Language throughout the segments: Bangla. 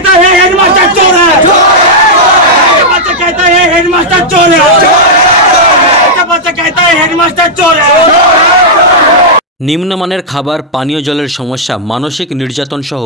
कहता है हेडमास्टर चोर है, बच्चा कहता है हेडमास्टर चोर है, बच्चा कहता है हेडमास्टर चोर है। নিম্নমানের খাবার, পানীয় জলের সমস্যা, মানসিক নির্যাতন সহ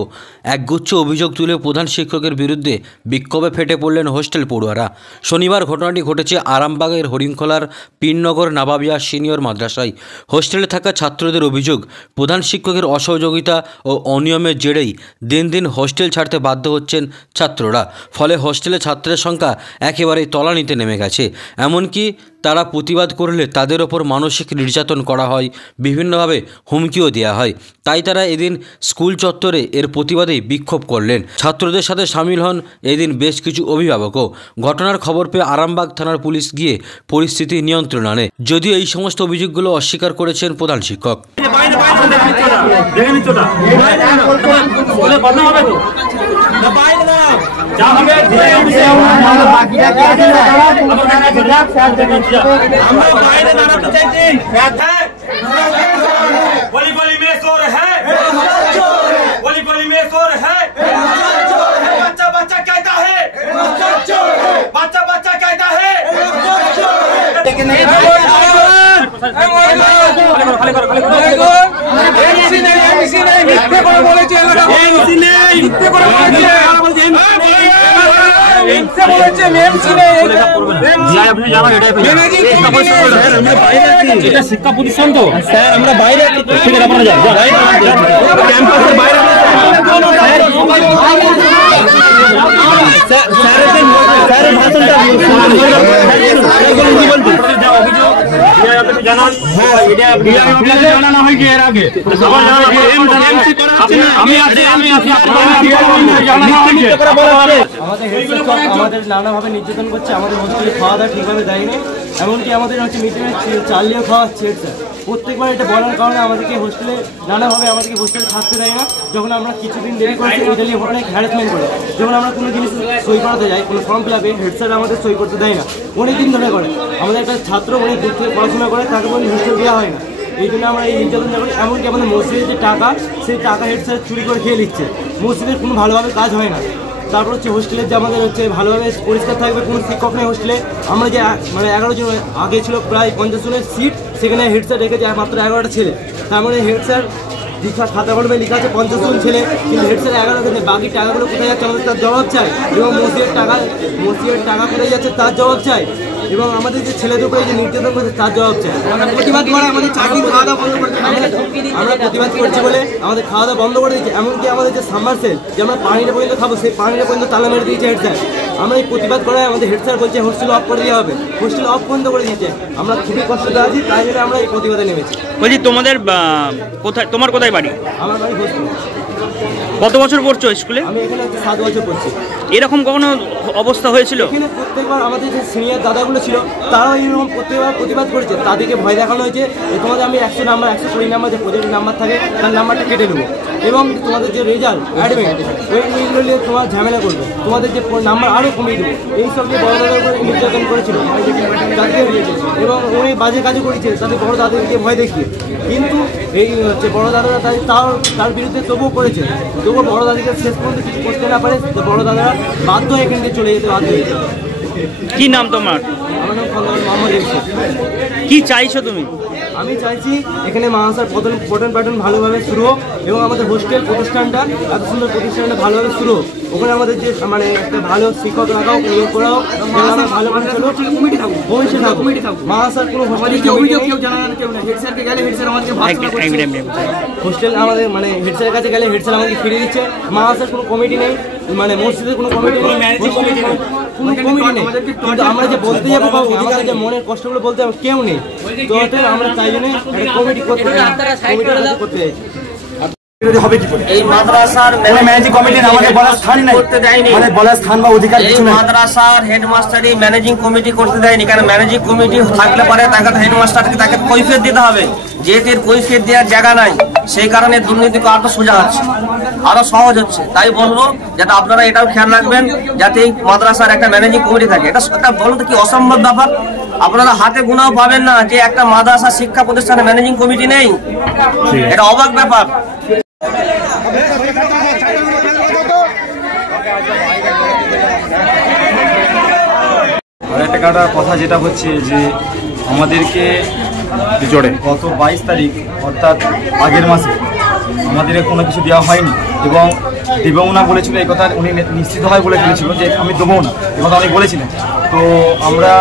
একগুচ্ছ অভিযোগ তুলে প্রধান শিক্ষকের বিরুদ্ধে বিক্ষোভে ফেটে পড়লেন হোস্টেল পড়ুয়ারা। শনিবার ঘটনাটি ঘটেছে আরামবাগের হরিণখোলার পীরনগর নাবাবিয়া সিনিয়র মাদ্রাসায়। হোস্টেলে থাকা ছাত্রদের অভিযোগ, প্রধান শিক্ষকের অসহযোগিতা ও অনিয়মের জেরেই দিন দিন হোস্টেল ছাড়তে বাধ্য হচ্ছেন ছাত্ররা। ফলে হোস্টেলে ছাত্রের সংখ্যা একেবারেই তলানিতে নেমে গেছে। এমনকি তারা প্রতিবাদ করলে তাদের ওপর মানসিক নির্যাতন করা হয়, বিভিন্নভাবে হুমকিও দেওয়া হয়। তাই তারা এদিন স্কুল চত্বরে এর প্রতিবাদেই বিক্ষোভ করলেন। ছাত্রদের সাথে সামিল হন এদিন বেশ কিছু অভিভাবকও। ঘটনার খবর পেয়ে আরামবাগ থানার পুলিশ গিয়ে পরিস্থিতি নিয়ন্ত্রণ আনে, যদিও এই সমস্ত অভিযোগগুলো অস্বীকার করেছেন প্রধান শিক্ষক। गली गली में शोर है, गली गली में शोर है, बच्चा बच्चा कहता है, बच्चा बच्चा कहता है। শিক্ষা প্রতিষ্ঠান তো স্যার, আমরা বাইরে ক্যাম্পাসের বাইরে আমাদের নানাভাবে নির্যাতন করছে, আমাদের হোস্টেলে খাওয়া দাওয়া ঠিকভাবে দেয়নি, এমনকি আমাদের হচ্ছে মিড ডে মিল চাল দিয়ে খাওয়াচ্ছে। প্রত্যেকবার এটা বলার কারণে আমাদেরকে হোস্টেলে নানাভাবে আমাদেরকে হোস্টেলে থাকতে দেয় না। যখন আমরা কিছুদিন দেরি করছি এটা নিয়ে অনেক হ্যারাসমেন্ট করে, যখন আমরা কোনো জিনিস সই করাতে যাই, কোনো ফর্ম ফিল আপে হেড স্যার আমাদের সই করতে দেয় না, অনেক দিন ধরে করে। আমাদের একটা ছাত্র অনেক দূর থেকে পড়াশোনা করে, তাকে কোনো হোস্টেল দেওয়া হয় না। এই জন্য আমরা এই নির্যাতন করি। এমনকি আমাদের মসজিদের যে টাকা, সেই টাকা হেড স্যার চুরি করে খেয়ে নিচ্ছে। মসজিদের কোনো ভালোভাবে কাজ হয় না। তারপর হচ্ছে হোস্টেলের যে আমাদের হচ্ছে ভালোভাবে পরিষ্কার থাকবে, কোনো শিক্ষক নেই হোস্টেলে। আমরা যে মানে 11 জন, আগে ছিল প্রায় 50 জনের সিট, সেখানে হেড স্যার রেখেছে মাত্র 11টা ছেলে। তার মানে হেড স্যার দীক্ষা খাতা কলমে লেখা আছে 50 জন ছেলে, কিন্তু হেড স্যার 11 জন। বাকি টাকাগুলো কোথায় যাচ্ছে আমাদের তার জবাব চাই, এবং মসজিদের টাকা কোথায় যাচ্ছে তার জবাব চাই, এবং আমাদের যে ছেলেদের উপরে যে নির্যাতন করছে তার জবাব চাই। প্রতিবাদ করে আমাদের চাকরি খাওয়া দাওয়া বন্ধ করতে, আমরা প্রতিবাদ করছি বলে আমাদের খাওয়া দাওয়া বন্ধ করে দিয়েছে। এমনকি আমাদের যে সাবমার্সেল, যে আমরা পানিটা পর্যন্ত খাবো, সেই পানিটা পর্যন্ত তালা মেরে দিয়েছে হেড স্যার। আমরা এই প্রতিবাদ করায় আমাদের হেড স্যার বলছে হোস্টেল অফ করে দেওয়া হবে, হোস্টেল অফ বন্ধ করে দিয়েছে। আমরা খুবই কষ্টতে আছি, তাই জন্য আমরা এই প্রতিবাদে নেমেছি। বলছি তোমাদের কোথায়, তোমার কোথায় বাড়ি? আমার বাড়ি হোস্টেল। কত বছর পড়ছো স্কুলে? আমি এখানে 7 বছর পড়ছি। এরকম কখনো অবস্থা হয়েছিল? এখানে প্রত্যেকবার আমাদের যে সিনিয়র দাদাগুলো ছিল, তারাও এইরকম প্রত্যেকবার প্রতিবাদ করেছে। তাদেরকে ভয় দেখানো হয়েছে, তোমাদের আমি 100 নাম্বার 120 নাম্বার যে প্রজেক্ট নাম্বার থাকে তার নাম্বারটা কেটে নেবো, এবং তোমাদের যে রেজাল্ট অ্যাডমিট ওইগুলো নিয়ে তোমার ঝামেলা করবে, তোমাদের যে নাম্বার আরও কমিয়ে দেবো। এইসব যে বড় দাদার উপরে নির্যাতন করেছিল তাদেরকে, এবং উনি বাজে কাজও করেছে তাদের বড় দাদাদেরকে ভয় দেখিয়ে। কিন্তু এই হচ্ছে বড় দাদারা তার বিরুদ্ধে তবুও করেছে, তবুও বড় দাদাকে শেষ পর্যন্ত কিছু করতে না পারে, বড় দাদারা বাধ্য এখান থেকে চলে যেতে বাধ্য হয়েছে। কি নাম তোমার? আমার নাম মোহাম্মদ ইউসুফ। কি চাইছো তুমি? আমি চাইছি এখানে মাদ্রাসার পঠন পাঠন ভালোভাবে শুরু হোক, এবং আমাদের হোস্টেল প্রতিষ্ঠানটা এত সুন্দর প্রতিষ্ঠানটা ভালোভাবে শুরু হোক। ওখানে আমাদের যে মানে একটা ভালো শিক্ষক রাখাও, নিয়োগ করা হোক, ভালোভাবে কমিটি থাকুক, মাদ্রাসার কোনো অভিযোগ কেউ জানা কেউ না। হেড স্যারকে গেলে হেড স্যার আমাদেরকে হোস্টেল আমাদের মানে হেড স্যারের কাছে গেলে হেড স্যার আমাদেরকে ফিরে দিচ্ছে। মাদ্রাসার কোনো কমিটি নেই, মানে মসজিদের কোনো কমিটি নেই, কোনো কমিটি নেই। কিন্তু আমরা যে বলতে যাবো, আমাদের যে মনের কষ্টগুলো বলতে যাবো, কেউ নেই। তো আমরা তাই জন্য একটা কমিটি করতে চাই। এই মাদ্রাসার ম্যানেজিং কমিটির আমাদের বলার স্থান নাই, করতে দেয়নি, মানে বলার স্থান বা অধিকার কিছু নেই। মাদ্রাসার হেডমাস্টারই ম্যানেজিং কমিটি করতে দেয়নি, কারণ ম্যানেজিং কমিটি থাকলে পরে তাকে হেডমাস্টারকে তাকে কৈফিয়ত দিতে হবে, যেহেতু এর কৈফিয়ত দেওয়ার জায়গা নাই, সেই কারণে দুর্নীতি আরো সোজা হচ্ছে, আরো সহজ হচ্ছে। তাই বলবো যাতে আপনারা এটাও খেয়াল রাখবেন, যাতে এই মাদ্রাসার একটা ম্যানেজিং কমিটি থাকে। এটা বলুন তো কি অসম্ভব ব্যাপার? আপনারা হাতে গুনাও পাবেন না যে একটা মাদ্রাসা শিক্ষা প্রতিষ্ঠানে ম্যানেজিং কমিটি নেই, এটা অবাক ব্যাপার। কেয়ারটেকারটা কথা যেটা হচ্ছে যে আমাদেরকে জোরে গত 22 তারিখ অর্থাৎ আগের মাসে আমাদের কোনো কিছু দেওয়া হয়নি এবং দেবও না বলেছিল, এই কথা উনি নিশ্চিত হয় বলে ফেলেছিল যে আমি দেবও না, এই কথা উনি বলেছিলেন। তো আমরা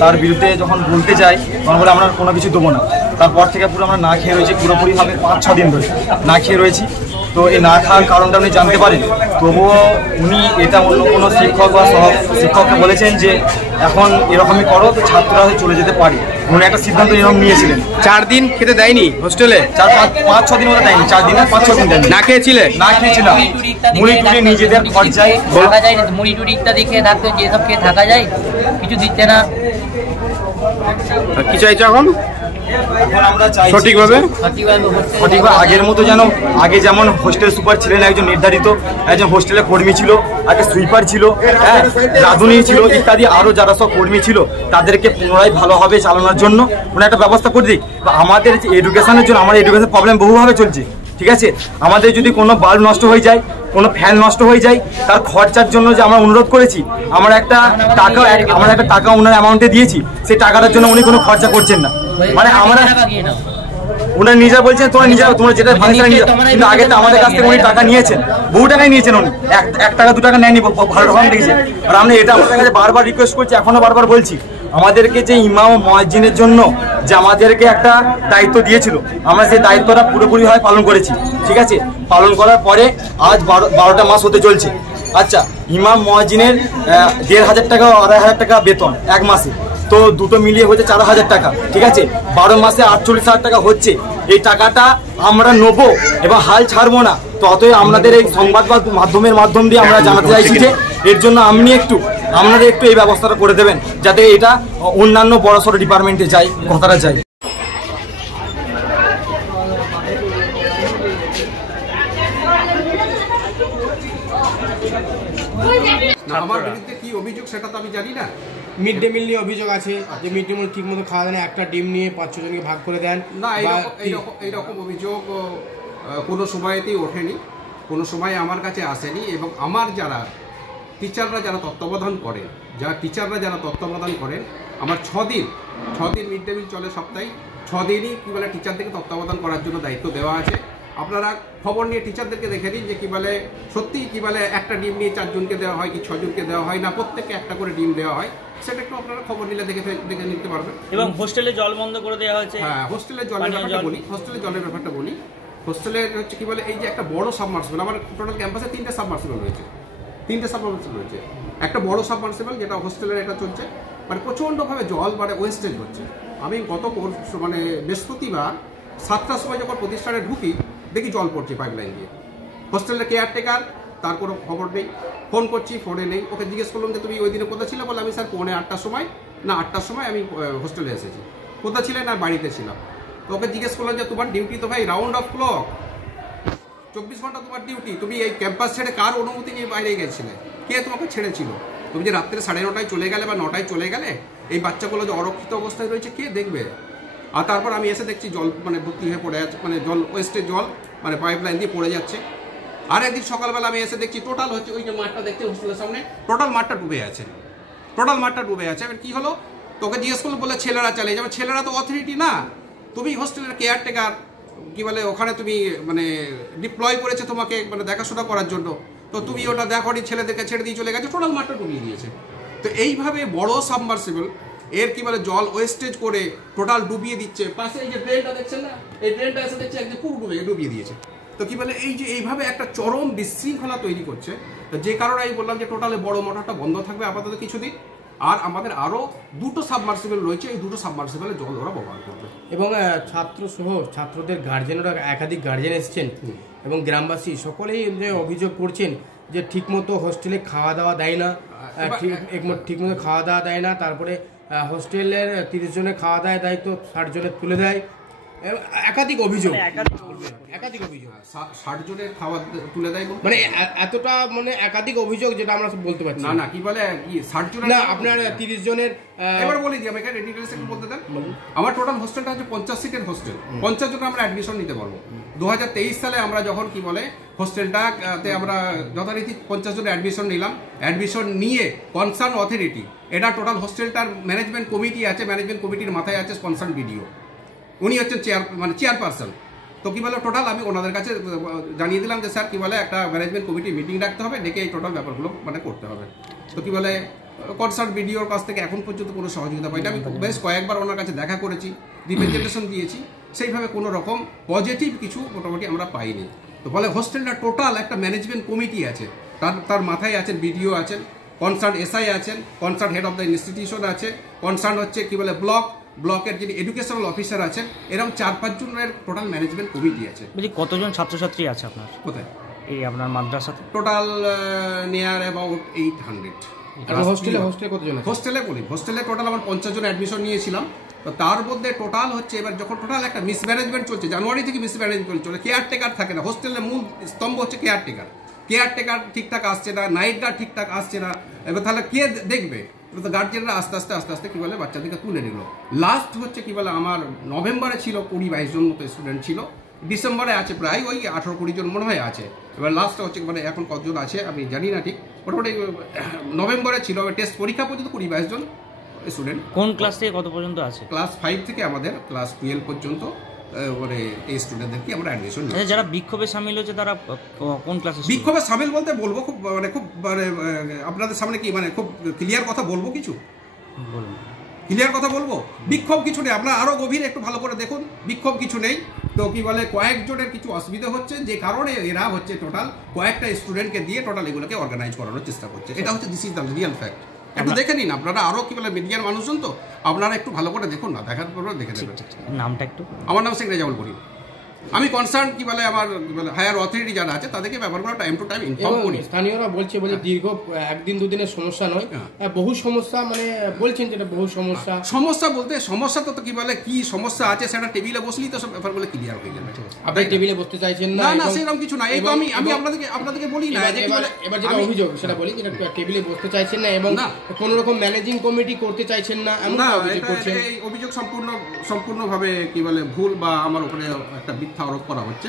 তার বিরুদ্ধে যখন বলতে যাই তখন বলে আমরা কোনো কিছু দেবো না। তারপর থেকে পুরো আমরা না খেয়ে রয়েছি, পুরোপুরিভাবে 5-6 দিন ধরে না খেয়ে রয়েছি। তো এই না খাওয়ার কারণটা উনি জানতে পারেন, তবুও উনি এটা অন্য কোনো শিক্ষক বা শিক্ষককে বলেছেন যে এখন এরকমই করো, তো ছাত্ররা চলে যেতে পারে। উনি একটা সিদ্ধান্ত এরকম নিয়েছিলেন। 4 দিন খেতে দেয়নি হোস্টেলে, 5-6 দিন মতো দেয়নি, 4 দিন 5-6 দিন দেয়নি। না খেয়েছিলে? না খেয়েছিলাম, মুড়ি টুড়ি নিজেদের খরচায় থাকা যায়, মুড়ি টুড়ি ইত্যাদি খেয়ে থাকতে, যেসব খেয়ে থাকা যায়, কিছু দিচ্ছে না। কি চাইছো এখন? আমরা চাই সঠিকভাবে আগের মতো যেন, আগে যেমন হোস্টেল সুপার ছিলেন একজন নির্ধারিত, একজন হোস্টেলে কর্মী ছিল, আগে সুইপার ছিল, হ্যাঁ, রাঁধুনি ছিল ইত্যাদি, আরও যারা সব কর্মী ছিল তাদেরকে পুনরায় ভালোভাবে চালানোর জন্য কোনো একটা ব্যবস্থা করে দিই। আমাদের যে এডুকেশনের জন্য, আমাদের এডুকেশন প্রবলেম বহুভাবে চলছে, ঠিক আছে। আমাদের যদি কোনো বাল্ব নষ্ট হয়ে যায়, কোনো ফ্যান নষ্ট হয়ে যায়, তার খরচার জন্য যে আমরা অনুরোধ করেছি, আমরা একটা টাকা ওনার অ্যামাউন্টে দিয়েছি, সেই টাকাটার জন্য উনি কোনো খরচা করছেন না। মানে আমরা ওনার নিজেরা বলছেন তোমরা যেটা ফাংশন নিয়ে, কিন্তু আগে তো আমাদের কাছ থেকে উনি টাকা নিয়েছেন, বহু টাকাই নিয়েছেন উনি, 1 টাকা 2 টাকা নেয়নি, ভালো রকম দেখেছেন। আর আমরা এটা আমাদের কাছে বারবার রিকোয়েস্ট করছি, এখনো বারবার বলছি, আমাদেরকে যে ইমাম ও মুয়াজ্জিনের জন্য যে আমাদেরকে একটা দায়িত্ব দিয়েছিল, আমরা সেই দায়িত্বটা পুরোপুরিভাবে পালন করেছি, ঠিক আছে। পালন করার পরে আজ 12টা মাস হতে চলছে। আচ্ছা, ইমাম মুয়াজ্জিনের 1500 টাকা 2500 টাকা বেতন এক মাসে, তো দুটো মিলিয়ে হচ্ছে 4000 টাকা, ঠিক আছে। 12 মাসে 48,000 টাকা হচ্ছে। এই টাকাটা আমরা নেবো এবং হাল ছাড়বো না। তো অতএব আপনাদের এই সংবাদ মাধ্যমের মাধ্যম দিয়ে আমরা জানাতে চাইছি যে এর জন্য আপনারা একটু এই ব্যবস্থাটা করে দেবেন, যাতে এটা অন্যান্য বড়সড় ডিপার্টমেন্টে যায়, কথাটা যায়। আমার বিরুদ্ধে কি অভিযোগ সেটা তো আমি জানি না। মিড ডে মিল নিয়ে অভিযোগ আছে যে মিড ডে মিল ঠিক মতো খাওয়া দেন, একটা ডিম নিয়ে 5-6 জনকে ভাগ করে দেন। না, এইরকম অভিযোগ কোনো সময়তেই ওঠেনি, কোনো সময় আমার কাছে আসেনি। এবং আমার যারা টিচাররা যারা তত্ত্বাবধান করেন, আমার 6 দিন মিড ডে মিল চলে সপ্তাহে, 6 দিনই কী বলে টিচারদেরকে তত্ত্বাবধান করার জন্য দায়িত্ব দেওয়া আছে। আপনারা খবর নিয়ে টিচারদেরকে দেখে দিন যে কী বলে সত্যিই কী বলে একটা ডিম নিয়ে 4 জনকে দেওয়া হয় কি 6 জনকে দেওয়া হয় না, প্রত্যেককে একটা করে ডিম দেওয়া হয়, সেটা একটু আপনারা খবর নিলে দেখে নিতে পারবেন। এবং হোস্টেলে জল বন্ধ করে দেওয়া হয়েছে। হ্যাঁ, হোস্টেলের জলের ব্যাপারটা বলি। হোস্টেলের হচ্ছে কী বলে, এই যে একটা বড় সাবমার্সিবল, আমার টোটাল ক্যাম্পাসে 3টে সাবমার্সিবল রয়েছে, একটা বড় সাবমার্সিবল যেটা হোস্টেলের এটা চলছে, মানে প্রচণ্ডভাবে জল মানে ওয়েস্টেজ হচ্ছে। আমি গত বৃহস্পতিবার 7টার সময় যখন প্রতিষ্ঠানে ঢুকি, দেখি জল পড়ছে পাইপলাইন দিয়ে। হোস্টেলের কেয়ারটেকার, তার কোনো খবর নেই, ফোন করছি, ফোনে নেই। ওকে জিজ্ঞেস করলাম যে তুমি ওই দিনে কোথায় ছিলে, বলে আমি স্যার 8:45 সময় না 8টার সময় আমি হোস্টেলে এসেছি। কোথায় ছিলেন? আর বাড়িতে ছিলাম। তো ওকে জিজ্ঞেস করলাম যে তোমার ডিউটি তো ভাই রাউন্ড অফ ক্লক, 24 ঘন্টা তোমার ডিউটি, তুমি এই ক্যাম্পাস ছেড়ে কার অনুমতি নিয়ে বাইরে গেছিলে? কে তোমাকে ছেড়েছিল? তুমি যে রাত্রে 9:30টায় চলে গেলে বা 9টায় চলে গেলে, এই বাচ্চাগুলো যে অরক্ষিত অবস্থায় রয়েছে কে দেখবে? আর তারপর আমি এসে দেখছি জল মানে ভর্তি হয়ে পড়ে যাচ্ছে, মানে জল ওয়েস্টের জল মানে পাইপলাইন দিয়ে পড়ে যাচ্ছে। আর একদিন সকালবেলা আমি এসে দেখছি টোটাল হচ্ছে ওই যে মাঠটা দেখছি হোস্টেলের সামনে, টোটাল মাঠটা ডুবে আছে। এবার কী হলো? তোকে জিজ্ঞেস করলো, বলে ছেলেরা চালিয়ে যাবে। ছেলেরা তো অথরিটি না, তুমি হোস্টেলের কেয়ারটেকার, কী বলে ওখানে তুমি মানে ডিপ্লয় করেছে তোমাকে মানে দেখাশোনা করার জন্য, তো তুমি ওটা দেখোনি, ছেলেদেরকে ছেড়ে দিয়ে চলে গেছে, টোটাল মাঠটা ডুবিয়ে দিয়েছে। তো এইভাবে বড় সাবমার্সিবল এর কী বলে জল ওয়েস্টেজ করে টোটাল ডুবিয়ে দিচ্ছে। পাশে এই যে ড্রেনটা দেখছেন না, এই ড্রেনটা এসে দেখছে একদম পুরো ডুবিয়ে দিয়েছে। তো কী বলে এই যে এইভাবে একটা চরম বিশৃঙ্খলা তৈরি করছে। তো যে কারণে আমি বললাম যে টোটালে বড় মোটরটা বন্ধ থাকবে আপাতত কিছুদিন। আর আমাদের আরও 2টো সাবমার্সিবল রয়েছে, এই 2টো সাবমার্সিবলে জল ওরা ব্যবহার করবে। এবং ছাত্রদের গার্জেনরা, একাধিক গার্জেন এসছেন এবং গ্রামবাসী সকলেই যে অভিযোগ করছেন যে ঠিকমতো হোস্টেলে খাওয়া দাওয়া দেয় না, ঠিকমতো খাওয়া দাওয়া দেয় না। তারপরে হোস্টেলের 30 জনের খাওয়া দাওয়ার দায়িত্ব 60 জনের তুলে দেয়। একাধিক অভিযোগ 60 জনের খাওয়া তুলে দেয়, মানে এতটা মানে একাধিক অভিযোগ যেটা আমরা বলতে পারছি না। কি বলে 60 জনের না, আপনার 30 জনের। এবার বলে দিই, আমাকে ডিটেইলস একটু বলতে দেন। আমার টোটাল হোস্টেলটা হচ্ছে 50 সিটের হোস্টেল, 50 জন আমরা অ্যাডমিশন নিতে পারবো। 2023 সালে আমরা যখন কি বলে হোস্টেলটাতে আমরা যথারীতি 50 জন অ্যাডমিশন নিলাম, অ্যাডমিশন নিয়ে কনসার্ন অথরিটি, এটা টোটাল হোস্টেলটার ম্যানেজমেন্ট কমিটি আছে, ম্যানেজমেন্ট কমিটির মাথায় আছে স্পন্সার বিডিও, উনি হচ্ছেন চেয়ারপারসন। তো কি বলে টোটাল আমি ওনাদের কাছে জানিয়ে দিলাম যে স্যার কি বলে একটা ম্যানেজমেন্ট কমিটি মিটিং রাখতে হবে, ডেকে এই টোটাল ব্যাপারগুলো মানে করতে হবে। তো কি বলে কনসার্ন বিডিওর কাছ থেকে এখন পর্যন্ত কোনো সহযোগিতা পাইনি। আমি বেশ কয়েকবার ওনার কাছে দেখা করেছি, রিপ্রেজেন্টেশন দিয়েছি, সেইভাবে কোনো রকম পজিটিভ কিছু মোটামুটি আমরা পাইনি। তো ফলে হোস্টেলটা টোটাল একটা ম্যানেজমেন্ট কমিটি আছে, তার মাথায় আছেন বিডিও আছেন, কনসার্ন এসআই আছেন, concern head of the institution আছে, কনসার্ন হচ্ছে কি বলে ব্লকের যিনি এডুকেশনাল অফিসার আছেন, এরকম 4-5 জনের টোটাল ম্যানেজমেন্ট কমিটি আছে। বলছি কতজন ছাত্রছাত্রী আছে আপনার কোথায় এই আপনার মাদ্রাসাতে? Total near about 800। হোস্টেলে টোটাল আমার 50 জন অ্যাডমিশন নিয়েছিলাম। তো তার মধ্যে টোটাল হচ্ছে এবার যখন টোটাল একটা মিসম্যানেজমেন্ট চলছে, জানুয়ারি থেকে মিসম্যানেজমেন্ট চলে, কেয়ারটেকার থাকে না হোস্টেলের মূল স্তম্ভ হচ্ছে কেয়ারটেকার ঠিকঠাক আসছে না, নাইট গার্ড ঠিকঠাক আসছে না, এবার তাহলে কে দেখবে? তো গার্জিয়ানরা আস্তে আস্তে কি বলে বাচ্চাদেরকে তুলে নিল। লাস্ট হচ্ছে কি বলে আমার নভেম্বরে ছিল 20-22 জন মতো স্টুডেন্ট ছিল, ডিসেম্বরে আছে প্রায় ওই 18-20 জন মনে হয় আছে। এবার লাস্টটা হচ্ছে মানে এখন কতজন আছে আমি জানি না ঠিক, মোটামুটি নভেম্বরে ছিল। টেস্ট পরীক্ষা পর্যন্ত 20-22 জন স্টুডেন্ট। কোন ক্লাস থেকে কত পর্যন্ত আছে? ক্লাস 5 থেকে আমাদের ক্লাস 12 পর্যন্ত মানে এই স্টুডেন্টদেরকে আমরা অ্যাডমিশন নিই। যারা বিক্ষোভে সামিল হচ্ছে তারা কোন ক্লাসে? বিক্ষোভে সামিল বলতে বলবো খুব মানে আপনাদের সামনে কি মানে খুব ক্লিয়ার কথা বলবো, কিছু ক্লিয়ার কথা বলবো। বিক্ষোভ কিছু নেই, আপনারা আরো গভীরে একটু ভালো করে দেখুন, বিক্ষোভ কিছু নেই। তো কি বলে কয়েকজনের কিছু অসুবিধা হচ্ছে, যে কারণে এরা হচ্ছে টোটাল কয়েকটা স্টুডেন্টকে দিয়ে টোটাল এগুলোকে অর্গানাইজ করানোর চেষ্টা করছে। এটা হচ্ছে this is the real fact. একটু দেখে নিন আপনারা, আরো কি বলে মিডিয়ার মানুষজন তো আপনারা একটু ভালো করে দেখুন না, দেখার পর দেখে নেবেন। নামটা একটু? আমার নাম শেখ রেজাউল করিম। আমি কনসার্ন কি বলে আমার হায়ার অথরিটি যারা আছে তাদেরকে ব্যাপারগুলো টাইম টু টাইম ইনফর্ম করি। স্থানীয়রা বলছে দীর্ঘ 1-2 দিনের সমস্যা নয়, বহু সমস্যা, মানে বলছেন যেটা বহু সমস্যা বলতে সমস্যা তো কি বলে কি সমস্যা আছে সেটা টেবিলে বসলেই তো সব ব্যাপারগুলো ক্লিয়ার হয়ে যাবে। আপনি টেবিলে বসতে চাইছেন না? না সেরকম কিছু না, এই তো আমি আপনাদেরকে বলি না। এবার যেটা অভিযোগ সেটা বলি, যেটা টেবিলে বসতে চাইছেন না এবং কোন রকম ম্যানেজিং কমিটি করতে চাইছেন না, এমন অভিযোগ করছেন। এই অভিযোগ সম্পূর্ণভাবে কি বলে ভুল বা আমার উপরে একটা মিথ্যা আরোপ করা হচ্ছে।